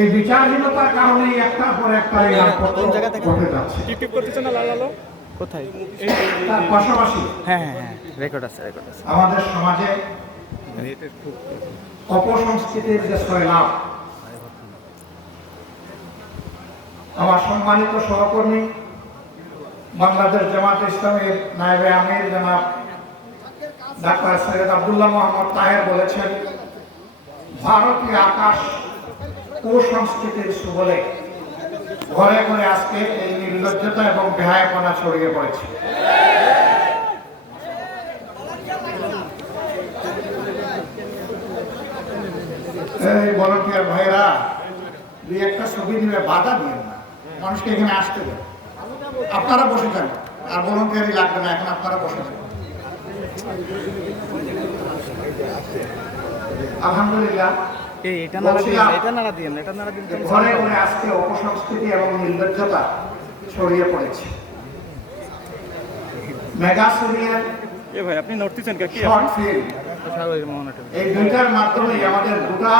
এই বিচারহীনতার কারণে একটার পর একটা ঘটে যাচ্ছে। কোথায়? তার পাশাপাশি হ্যাঁ, রেকর্ড আছে। আমাদের সমাজে অপসংস্কৃতির যে সয়লাভ, আমার সম্মানিত সহকর্মী বাংলাদেশ জামাত ইসলামের নায়েবে আমির জনাব ডাক্তার সৈয়দ আব্দুল্লাহ মোহাম্মদ তাহের বলেছেন, ভারতীয় আকাশ কুসংস্কৃতির সুবলে ঘরে ঘরে আজকে এই নির্লজ্জতা এবং বেহায়াপনা ছড়িয়ে পড়েছে। এই ভলান্টিয়ার ভাইরা দুই একটা ছবি দিলে বাধা দিবেন না, মানুষকে এখানে আসতে দেন। আপনারা বসে যান, আর ভলান্টিয়ারই লাগবে না, এখন আপনারা বসে যান। আলহামদুলিল্লাহ, ঘরে ঘরে আজকে অপসংস্কৃতি এবং নির্লজ্জতা ছড়িয়ে পড়েছে। মেগা সিরিয়াল, আপনি নড়তেছেন কি? শর্ট ফিল্ম, এই দুইটার মাধ্যমে আমাদের গোটা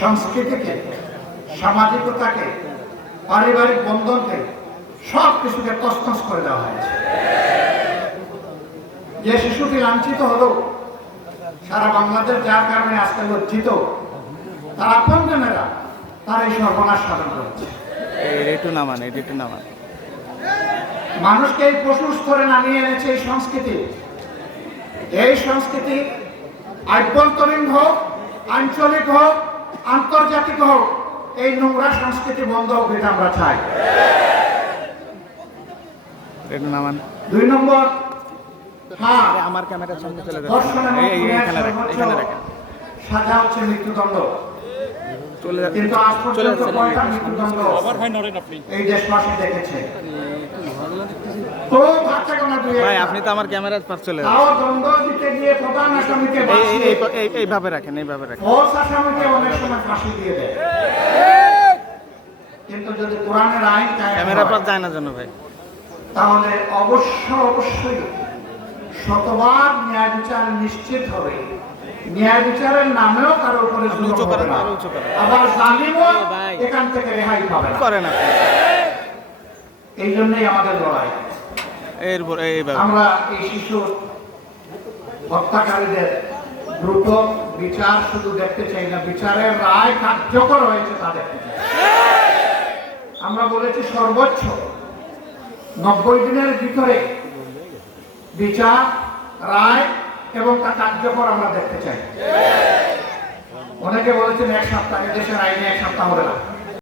সংস্কৃতিকে, সামাজিকতাকে, পারিবারিক বন্ধনকে, সব কিছুকে তছনছ করে দেওয়া হয়েছে। যে শিশুটি লাঞ্ছিত হলো সারা বাংলাদেশ, যার কারণে আজকে লজ্জিত, তার আপনজনেরা তার এই সর্বনাশ সাধন করেছে। মানুষকে এই পশু স্তরে নামিয়ে এনেছে এই সংস্কৃতি। এই সংস্কৃতি আভ্যন্তরীণ হোক, আঞ্চলিক হোক, আন্তর্জাতিক হোক, এই নোংরা সংস্কৃতি বন্ধ হোক, এটা আমরা চাই। 2 নম্বর, আমার ক্যামেরার সামনে চলে সাজা হচ্ছে মৃত্যুদণ্ড, কিন্তু আজ পর্যন্ত কয়টা মৃত্যুদণ্ড এই দেশবাসী দেখেছে? আপনি তো আমার ক্যামেরার পাশ চলে দণ্ড দিতে গিয়ে প্রধান আসামিকে এইভাবে রাখেন, আসামিকে অনেক সময় ফাঁসি দিয়ে দেয়। কিন্তু যদি কোরআনের আইন ক্যামেরা পাশ যায় না জন্য ভাই, তাহলে অবশ্যই শতবার ন্যায় বিচার নিশ্চিত হবে। ন্যায় বিচারের নামেও কারো উপরে জুলুম হবে না, আবার জালিমও এখান থেকে রেহাই পাবে না। এই জন্যই আমাদের লড়াই। আমরা এই শিশু হত্যাকারীদের দ্রুত বিচার শুধু দেখতে চাই না, বিচারের রায় কার্যকর হয়েছে তা দেখতে চাই। আমরা বলেছি সর্বোচ্চ 90 দিনের ভিতরে বিচার, রায় এবং তা কার্যকর আমরা দেখতে চাই। অনেকে বলেছেন 1 সপ্তাহ, দেশের আইনে 1 সপ্তাহ হবে না।